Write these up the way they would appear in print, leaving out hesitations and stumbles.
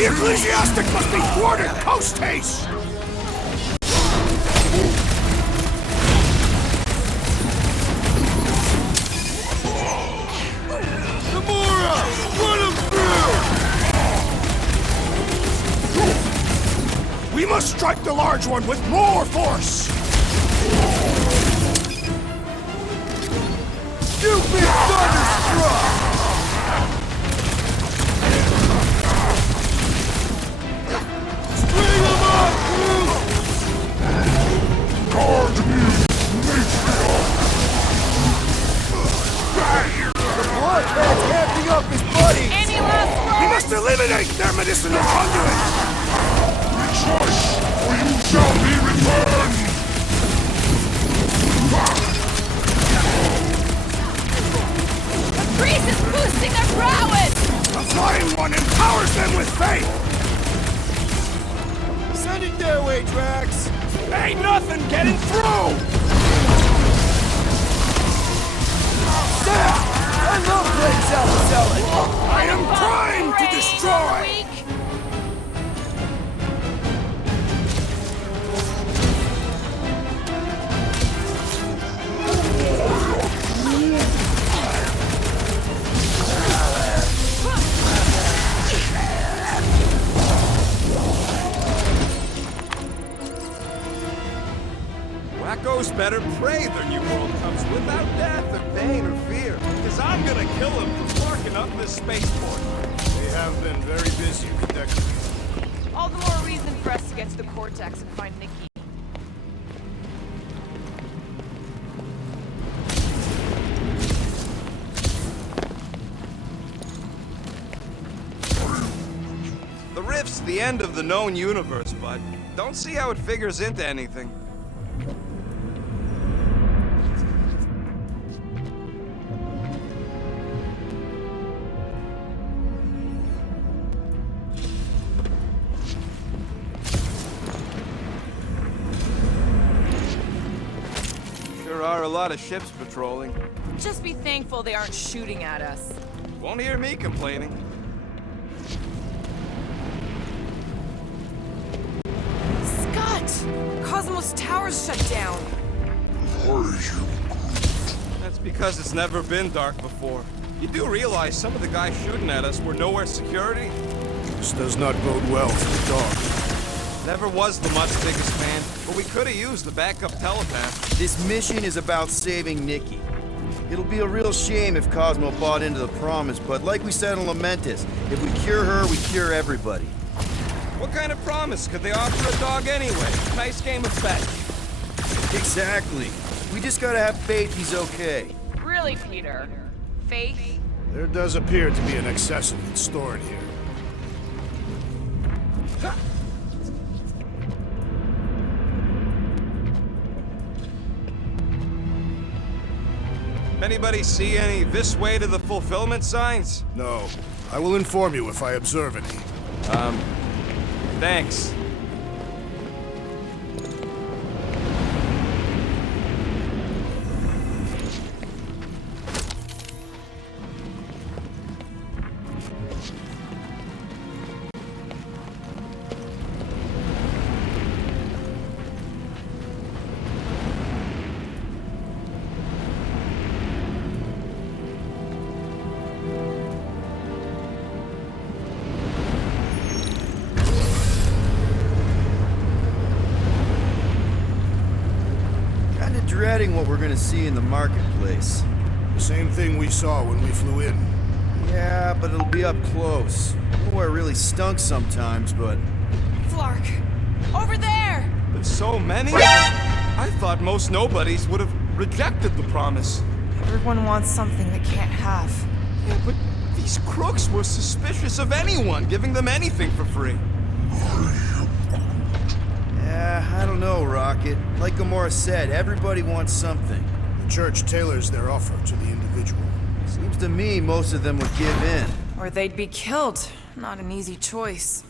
The ecclesiastic must be thwarted post-haste! Gamora! Run him through! We must strike the large one with more force! Stupid thunderstruck! String him up, Groot! Guard me, matriarch! The bloodbath's acting up his buddy! Any last words? We must eliminate their medicinal conduit! Rejoice, or you shall be returned! The priest is boosting their prowess! The Flying One empowers them with faith! Send it their way, Drax! Ain't nothing getting through! I love playing self-selling! I am primed to destroy! Wacko's better pray their new world comes without death or pain or fear. Cause I'm gonna kill him for sparking up this spaceport. We have been very busy with decorating. All the more reason for us to get to the Cortex and find Nikki. The rift's the end of the known universe, but don't see how it figures into anything. Sure are a lot of ships patrolling. Just be thankful they aren't shooting at us. Won't hear me complaining. Scott! Cosmos Tower's shut down. That's because it's never been dark before. You do realize some of the guys shooting at us were nowhere security? This does not bode well for the dog. Never was the much biggest fan, but we could have used the backup telepath. This mission is about saving Nikki. It'll be a real shame if Cosmo bought into the promise, but like we said in Lamentus, if we cure her, we cure everybody. What kind of promise could they offer a dog anyway? Nice game of fetch. Exactly. We just gotta have faith he's okay. Really, Peter? Faith? There does appear to be an excess of it stored here. Anybody see any this way to the fulfillment signs? No. I will inform you if I observe any. Thanks. Dreading what we're gonna see in the marketplace. The same thing we saw when we flew in. Yeah, but it'll be up close. Nowhere really stunk sometimes, but... Flark! Over there! But so many? I thought most nobodies would have rejected the promise. Everyone wants something they can't have. Yeah, but these crooks were suspicious of anyone giving them anything for free. Yeah, I don't know, Rocket. Like Gamora said, everybody wants something. The church tailors their offer to the individual. Seems to me most of them would give in. Or they'd be killed. Not an easy choice.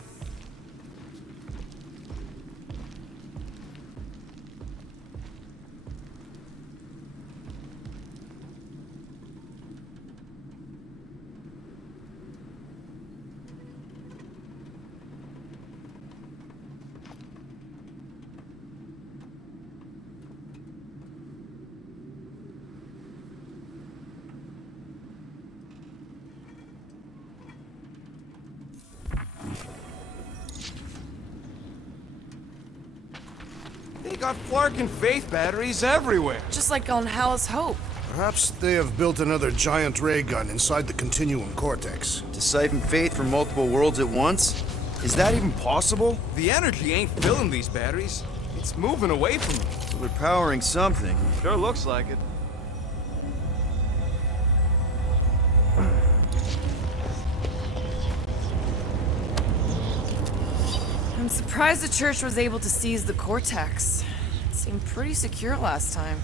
got Flark and Faith batteries everywhere. Just like on Hallis Hope. Perhaps they have built another giant ray gun inside the continuum cortex. To siphon faith from multiple worlds at once? Is that even possible? The energy ain't filling these batteries. It's moving away from them. So they're powering something. Sure looks like it. I'm surprised the church was able to seize the cortex. It seemed pretty secure last time.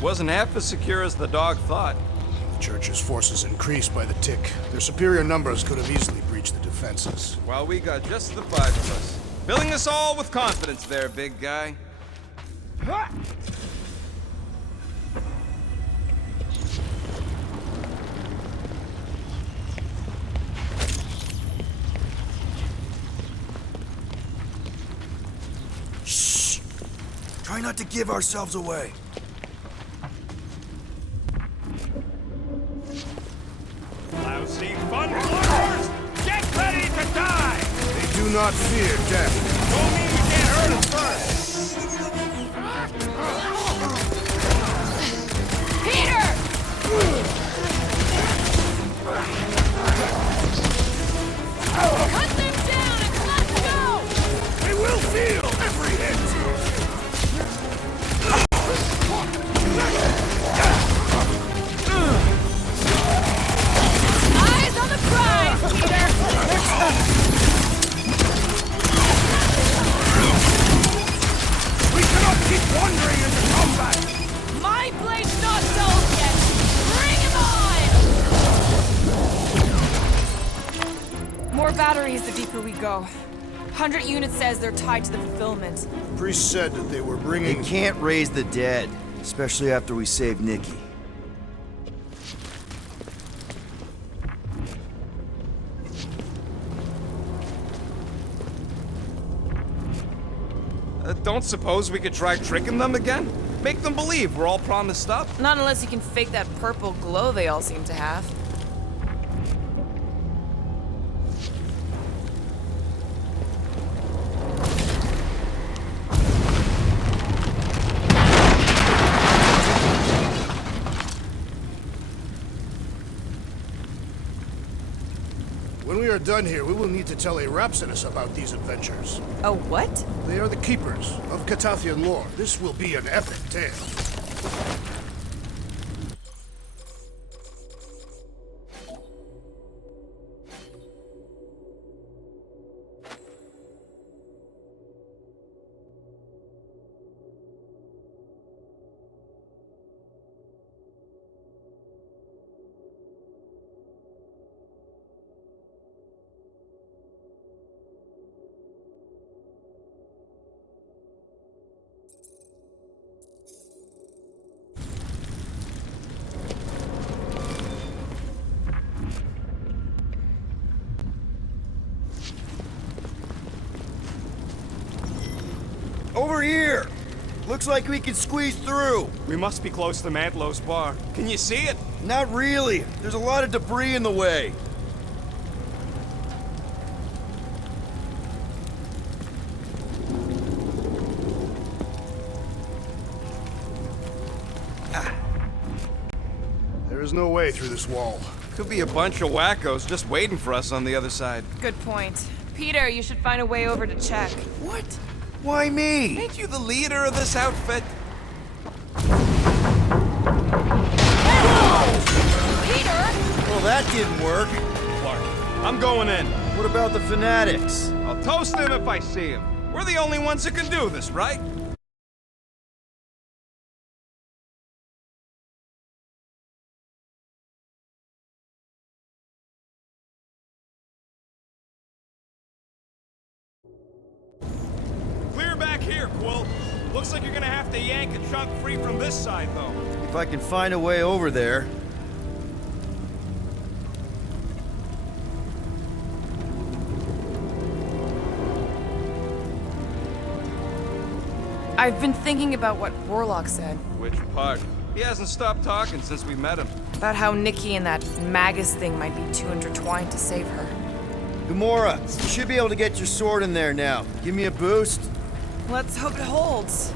Wasn't half as secure as the dog thought. The church's forces increased by the tick. Their superior numbers could have easily breached the defenses. While we got just the five of us. Filling us all with confidence there, big guy. Shh! Try not to give ourselves away. Lousy fun lovers! Get ready to die! They do not fear death. Don't mean you can't hurt us first! Peter! Cut them down and let's go! They will feel every hit. Eyes on the prize, Peter! We cannot keep wandering into combat. My blade's not dulled yet! Bring him on! More batteries the deeper we go. 100 units says they're tied to the fulfillment. Priest said that they were They bringing... can't raise the dead, especially after we save Nikki. Don't suppose we could try tricking them again? Make them believe we're all promised up? Not unless you can fake that purple glow they all seem to have. When we are done here, we will need to tell a Rhapsodus about these adventures. Oh, what? They are the keepers of Catathian lore. This will be an epic tale. Over here! Looks like we can squeeze through. We must be close to Mantlow's bar. Can you see it? Not really. There's a lot of debris in the way. There is no way through this wall. Could be a bunch of wackos just waiting for us on the other side. Good point. Peter, you should find a way over to check. What? Why me? Ain't you the leader of this outfit? Peter! Well, that didn't work. Clark, I'm going in. What about the fanatics? I'll toast him if I see him. We're the only ones that can do this, right? Clear back here, Quill. Looks like you're gonna have to yank a chunk free from this side, though. If I can find a way over there. I've been thinking about what Warlock said. Which part? He hasn't stopped talking since we met him. About how Nikki and that Magus thing might be too intertwined to save her. Gamora, you should be able to get your sword in there now. Give me a boost. Let's hope it holds.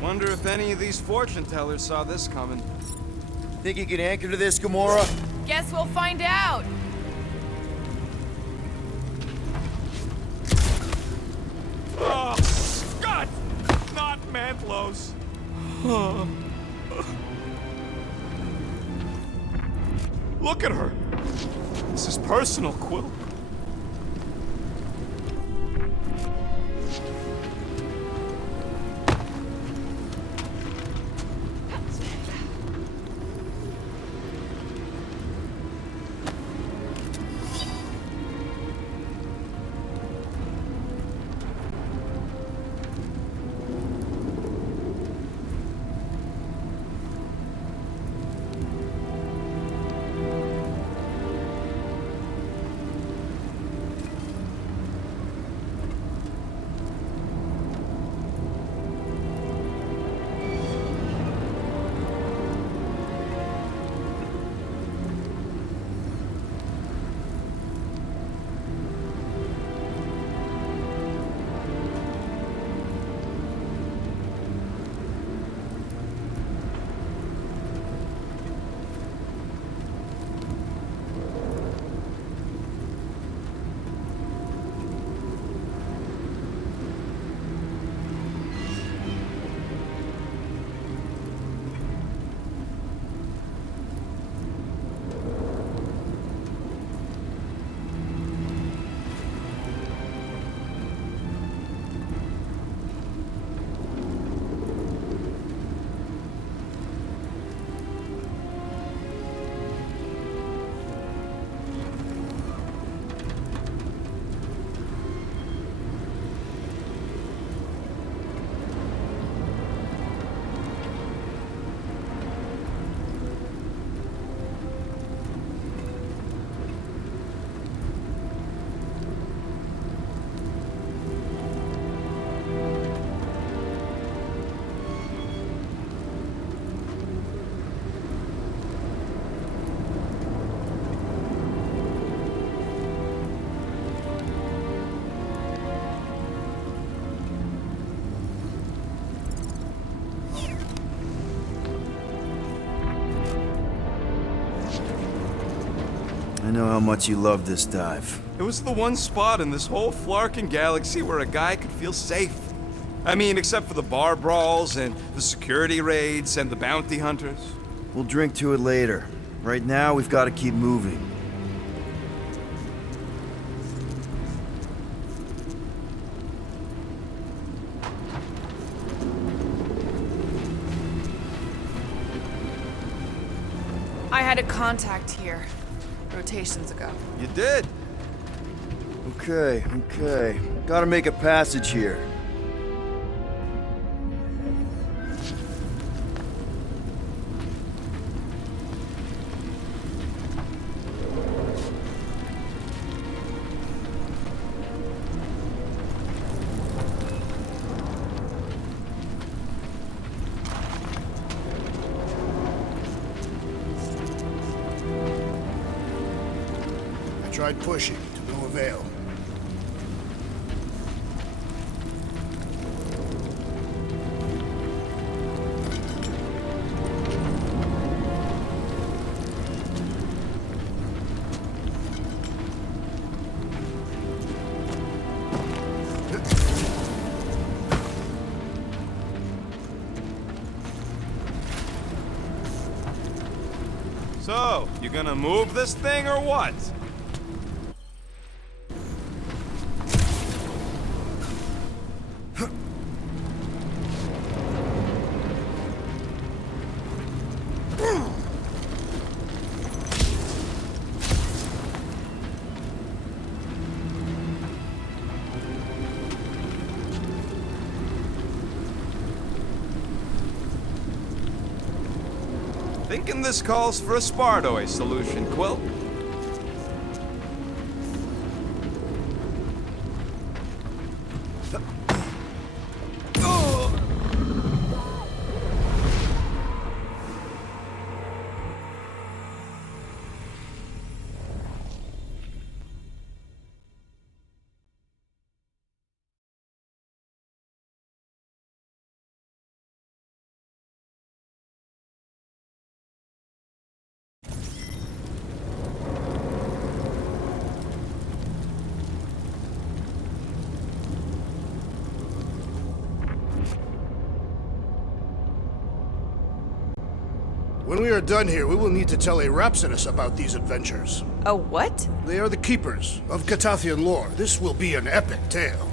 Wonder if any of these fortune tellers saw this coming. Think you can anchor to this, Gamora? Guess we'll find out. Oh, Scott! Not Mantlow's. Look at her. This is personal, Quill. I know how much you love this dive. It was the one spot in this whole Flarkin galaxy where a guy could feel safe. I mean, except for the bar brawls and the security raids and the bounty hunters. We'll drink to it later. Right now, we've got to keep moving. I had a contact here, rotations ago. You did? Okay. Gotta make a passage here. tried pushing, to no avail. So, you gonna move this thing or what? Thinking this calls for a Spartoy solution, Quill. When we are done here, we will need to tell a Rhapsodus about these adventures. A what? They are the keepers of Catathian lore. This will be an epic tale.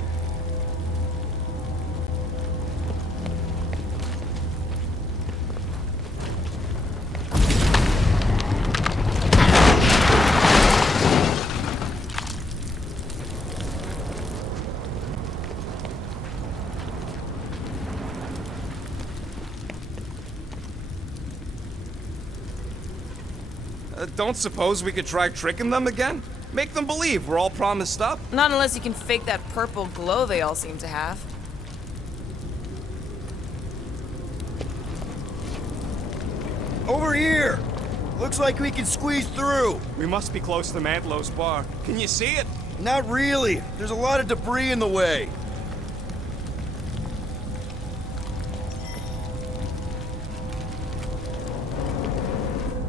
Don't suppose we could try tricking them again? Make them believe we're all promised up? Not unless you can fake that purple glow they all seem to have. Over here! Looks like we can squeeze through. We must be close to Mantlow's bar. Can you see it? Not really. There's a lot of debris in the way.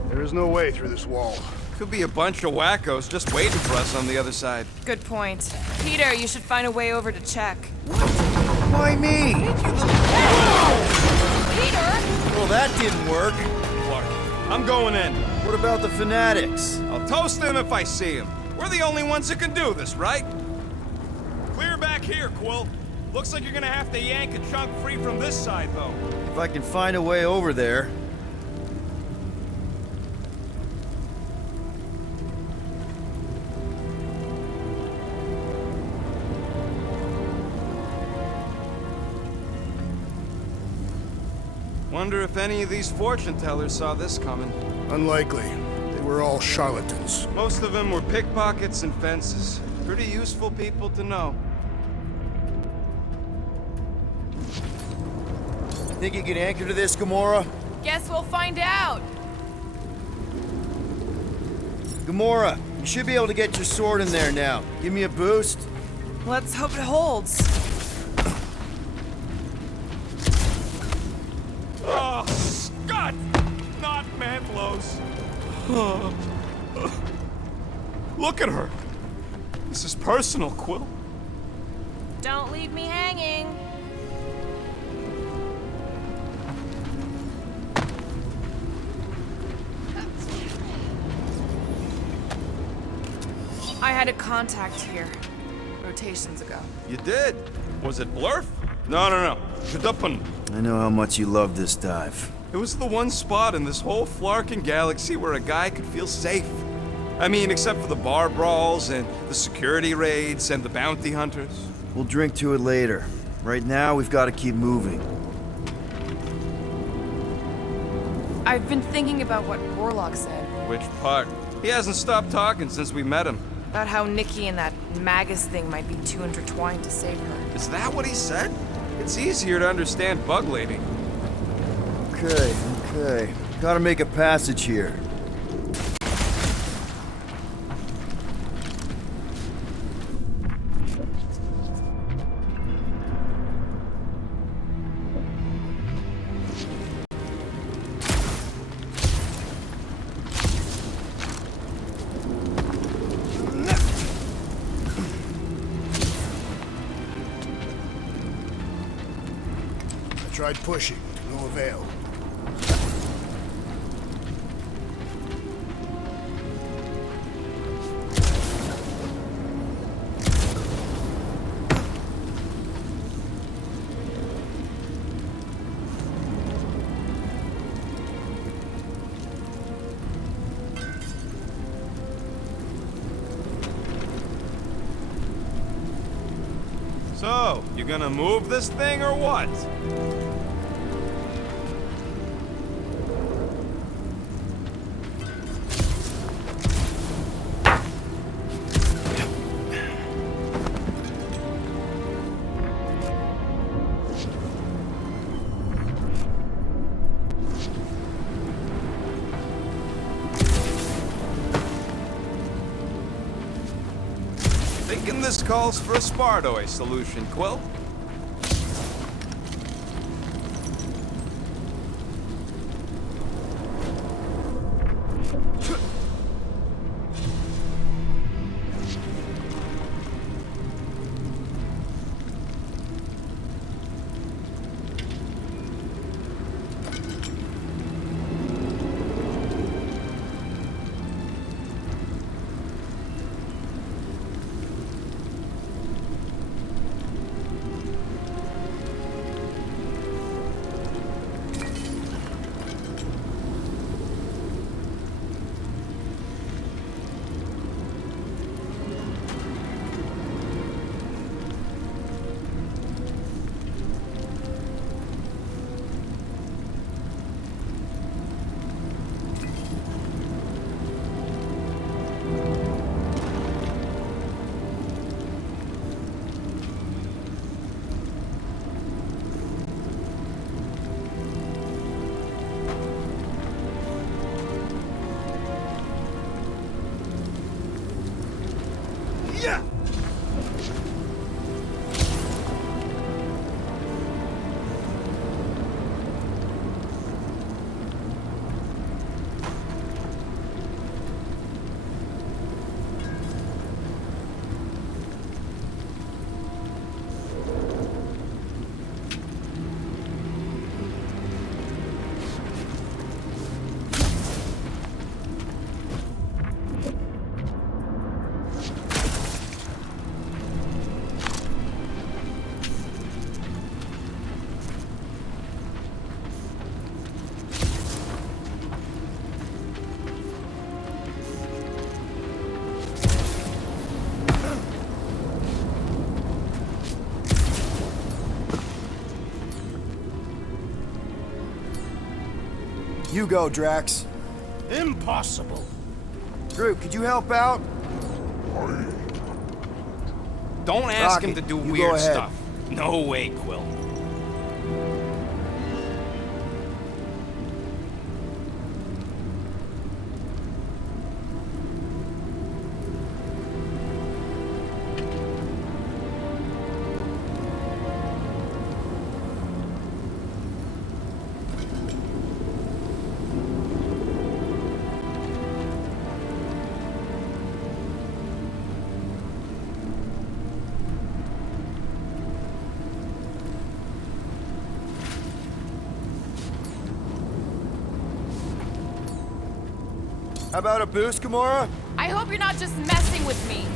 There is no way through this wall. Could be a bunch of wackos just waiting for us on the other side. Good point. Peter, you should find a way over to check. Why me? Peter! Well, that didn't work. Clark, I'm going in. What about the fanatics? I'll toast them if I see them. We're the only ones that can do this, right? Clear back here, Quill. Looks like you're gonna have to yank a chunk free from this side, though. If I can find a way over there. Wonder if any of these fortune tellers saw this coming. Unlikely. They were all charlatans. Most of them were pickpockets and fences. Pretty useful people to know. Think you can anchor to this, Gamora? Guess we'll find out. Gamora, you should be able to get your sword in there now. Give me a boost. Let's hope it holds. Oh, Scott! Not Mantlow's. Look at her. This is personal, Quill. Don't leave me hanging. I had a contact here, rotations ago. You did? Was it Blurf? No. Shadupun. I know how much you love this dive. It was the one spot in this whole flarkin' galaxy where a guy could feel safe. I mean, except for the bar brawls and the security raids and the bounty hunters. We'll drink to it later. Right now, we've got to keep moving. I've been thinking about what Orlok said. Which part? He hasn't stopped talking since we met him. About how Nikki and that Magus thing might be too intertwined to save her. Is that what he said? It's easier to understand Bug Lady. Okay. Gotta make a passage here. tried pushing, to no avail. So, you gonna move this thing or what? Thinking this calls for a Spartoy solution, Quill? You go, Drax. Impossible! Groot, could you help out? Don't ask him Rocket, to do you go weird ahead. stuff. No way, Quill. How about a boost, Gamora? I hope you're not just messing with me.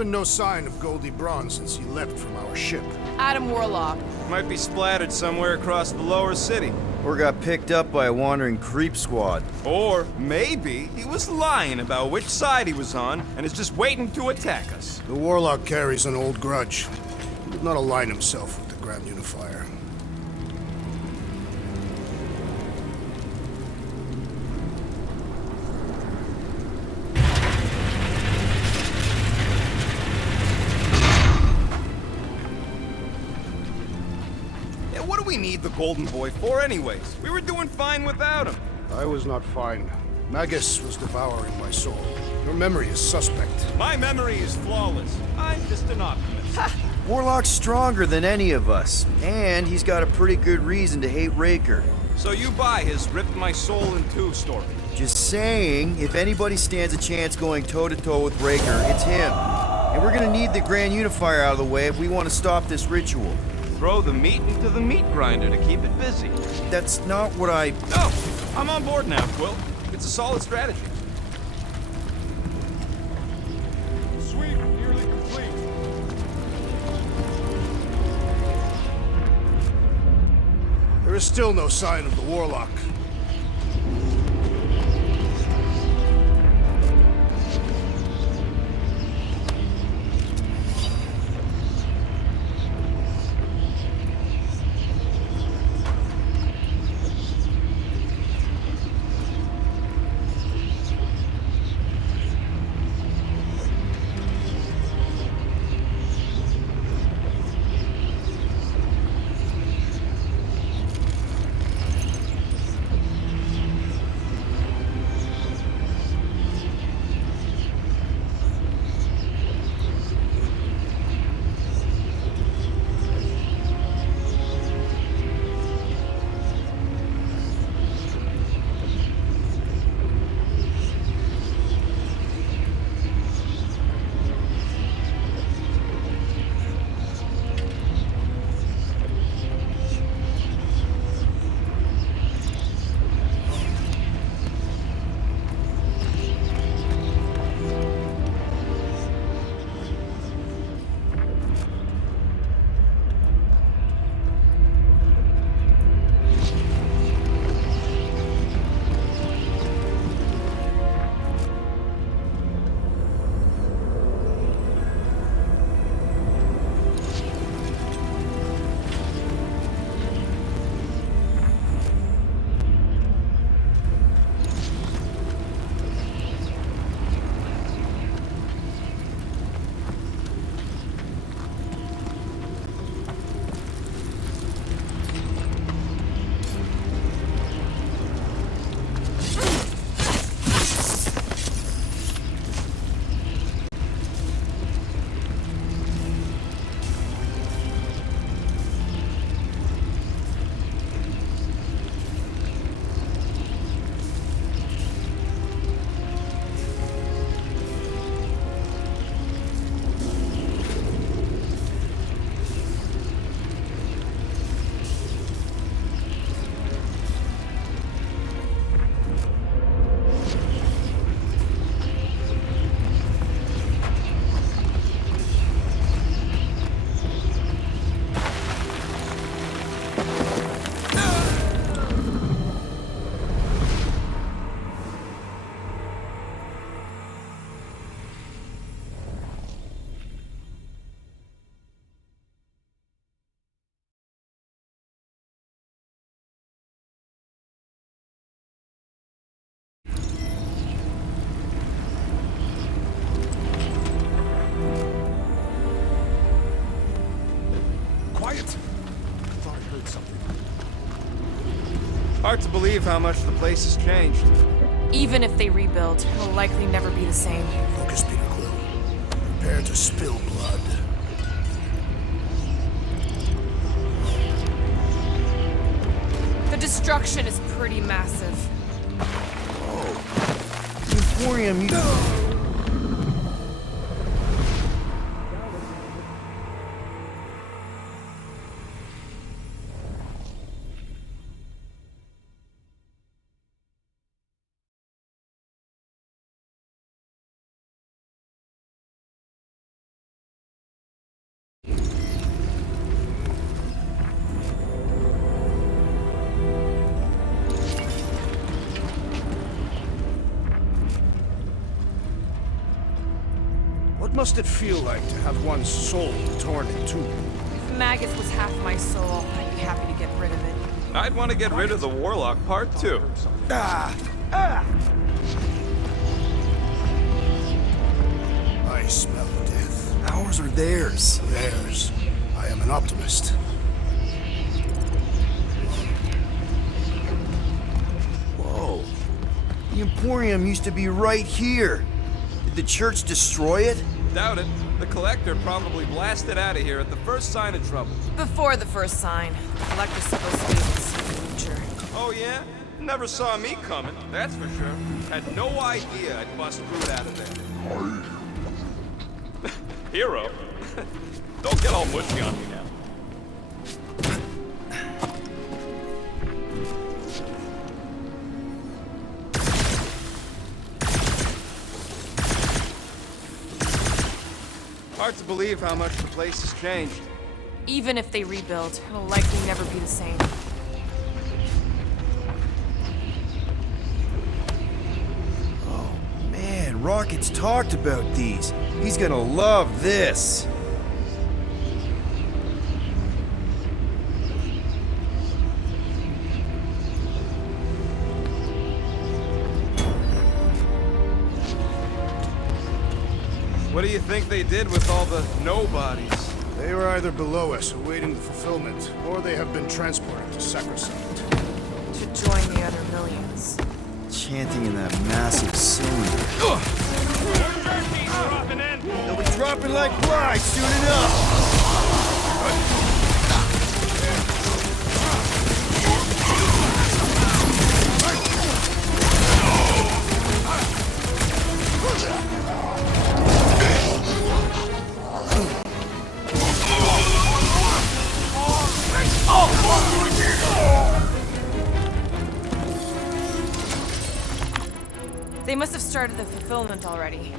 been no sign of Goldie Braun since he left from our ship. Adam Warlock. Might be splattered somewhere across the lower city. Or got picked up by a wandering creep squad. Or maybe he was lying about which side he was on and is just waiting to attack us. The Warlock carries an old grudge. He would not align himself with the Grand Unifier. Yeah, what do we need the Golden Boy for anyways? We were doing fine without him. I was not fine. Magus was devouring my soul. Your memory is suspect. My memory is flawless. I'm just an optimist. Warlock's stronger than any of us, and he's got a pretty good reason to hate Raker. So you buy his ripped my soul in two story. Just saying, if anybody stands a chance going toe-to-toe with Raker, it's him. And we're gonna need the Grand Unifier out of the way if we want to stop this ritual. Throw the meat into the meat grinder to keep it busy. That's not what I... No, I'm on board now, Quill. It's a solid strategy. Sweep nearly complete. There is still no sign of the Warlock. Hard to believe how much the place has changed. Even if they rebuild, it'll likely never be the same. Focus, Peter Quill. Prepare to spill blood. The destruction is pretty massive. Euphorium, you... must it feel like to have one's soul torn in two? If Magus was half my soul, I'd be happy to get rid of it. I'd want to get rid of the Warlock part too. I smell death. Ours or theirs? Theirs. I am an optimist. Whoa. The Emporium used to be right here. Did the church destroy it? Doubt it. The Collector probably blasted out of here at the first sign of trouble. Before the first sign, the Collector's supposed to be able to see the future. Oh yeah? Never saw me coming, that's for sure. Had no idea I'd bust fruit out of there. Hero? Don't get all mushy on me now. Hard to believe how much the place has changed. Even if they rebuild, it'll likely never be the same. Oh man, Rocket's talked about these. He's gonna love this. What do you think they did with all the nobodies? They were either below us, awaiting the fulfillment, or they have been transported to Sacrosanct. To join the other millions. Chanting in that massive cylinder. They'll be dropping like flies soon enough. They must have started the fulfillment already.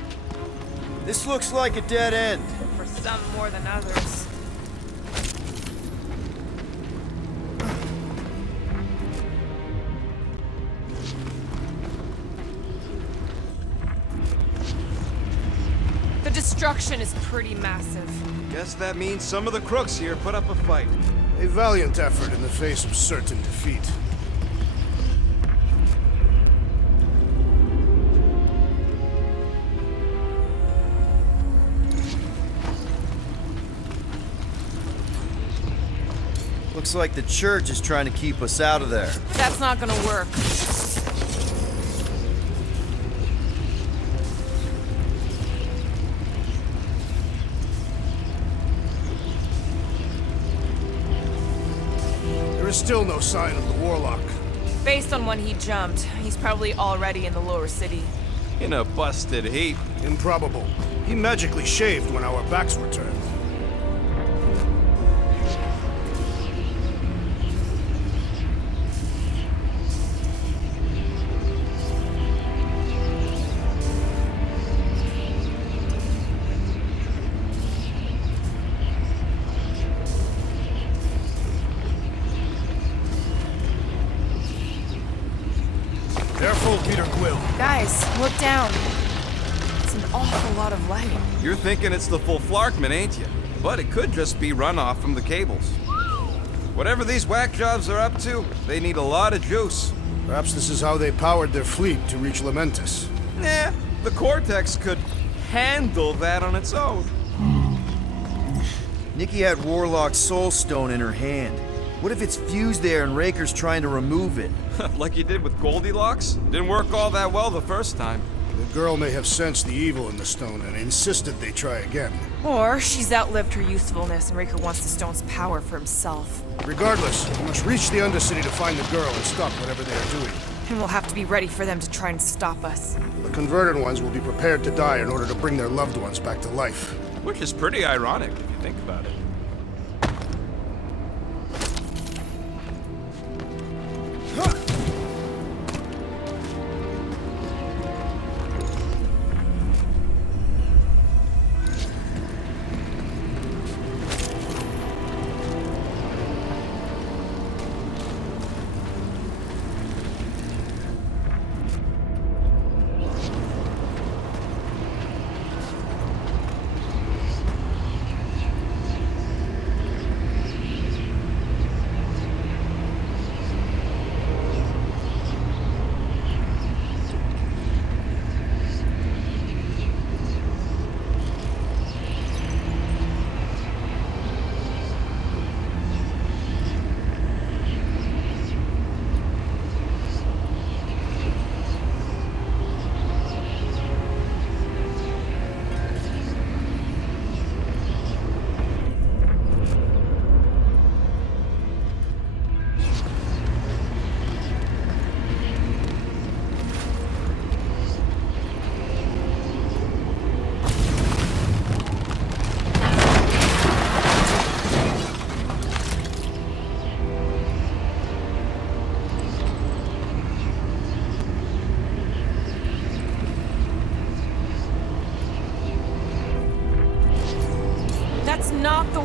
This looks like a dead end. For some more than others. The destruction is pretty massive. Guess that means some of the crooks here put up a fight. A valiant effort in the face of certain defeat. Looks like the church is trying to keep us out of there. That's not gonna work. There is still no sign of the Warlock. Based on when he jumped, he's probably already in the lower city. In a busted heap. Improbable. He magically shaved when our backs were turned. Careful, Peter Quill. Guys, look down. It's an awful lot of light. You're thinking it's the full Flarkman, ain't you? But it could just be runoff from the cables. Whatever these whack jobs are up to, they need a lot of juice. Perhaps this is how they powered their fleet to reach Lamentis. Nah, the Cortex could handle that on its own. Nikki had Warlock's soul stone in her hand. What if it's fused there and Raker's trying to remove it? Like you did with Goldilocks? Didn't work all that well the first time. The girl may have sensed the evil in the stone and insisted they try again. Or she's outlived her usefulness and Raker wants the stone's power for himself. Regardless, we must reach the Undercity to find the girl and stop whatever they are doing. And we'll have to be ready for them to try and stop us. The converted ones will be prepared to die in order to bring their loved ones back to life. Which is pretty ironic if you think about it.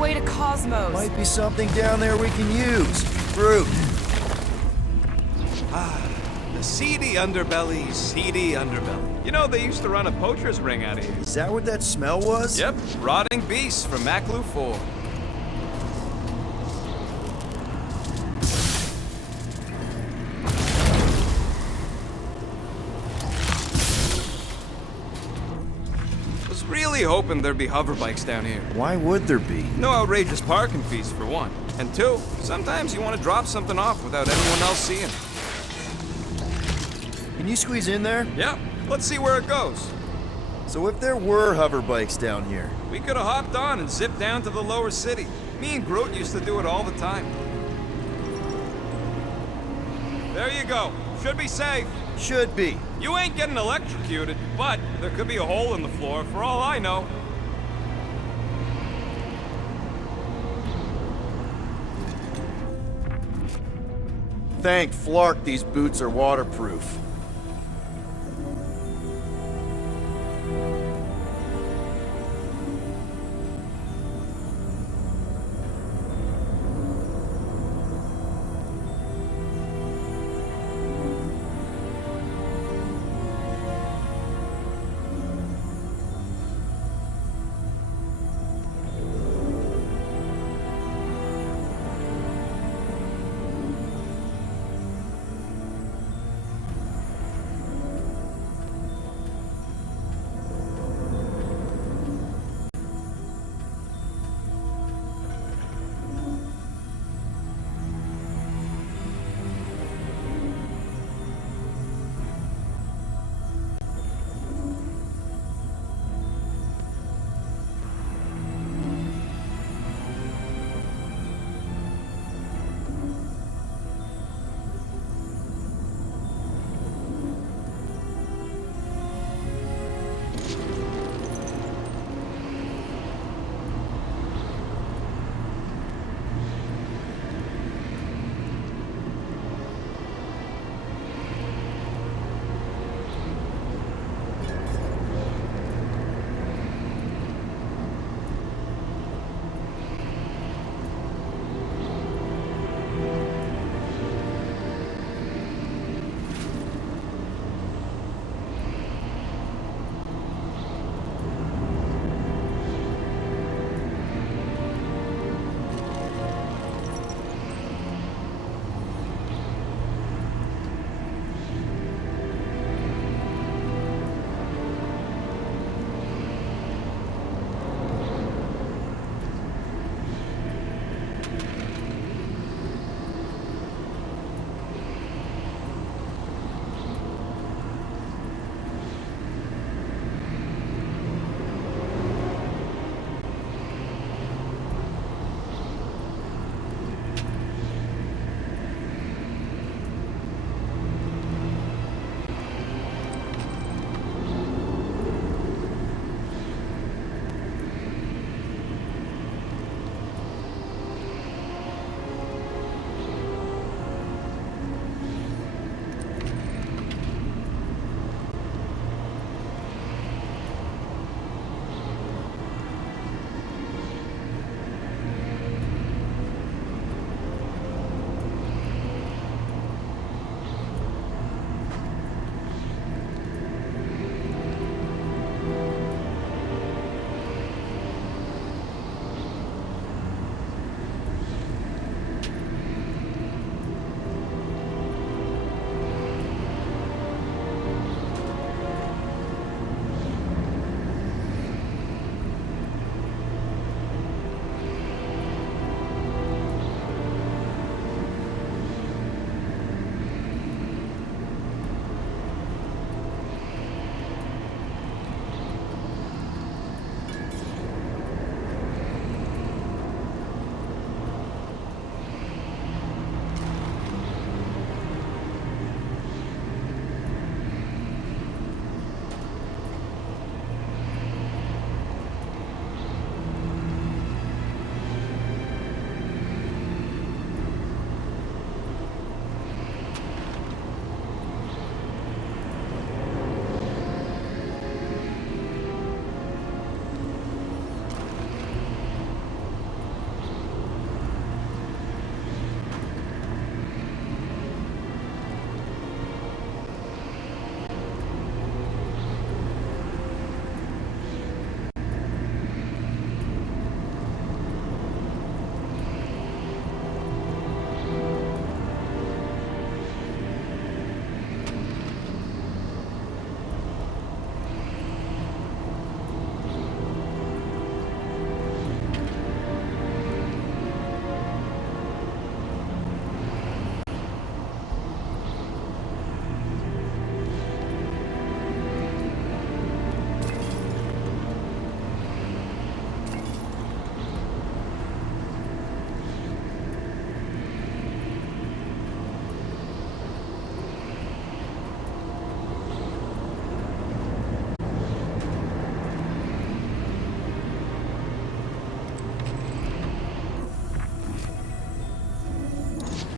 way to Cosmos. Might be something down there we can use. Fruit. The seedy underbelly, seedy underbelly. You know, they used to run a poacher's ring out of here. Is that what that smell was? Yep, rotting beasts from Maclu 4. Was really hoping there'd be hover bikes down here. Why would there be? No outrageous parking fees, for one. And two, sometimes you want to drop something off without anyone else seeing. Can you squeeze in there? Yep, let's see where it goes. So if there were hover bikes down here, We could have hopped on and zipped down to the lower city. Me and Groot used to do it all the time. There you go. Should be safe. should be. You ain't getting electrocuted, but there could be a hole in the floor for all I know. Thank Flark these boots are waterproof.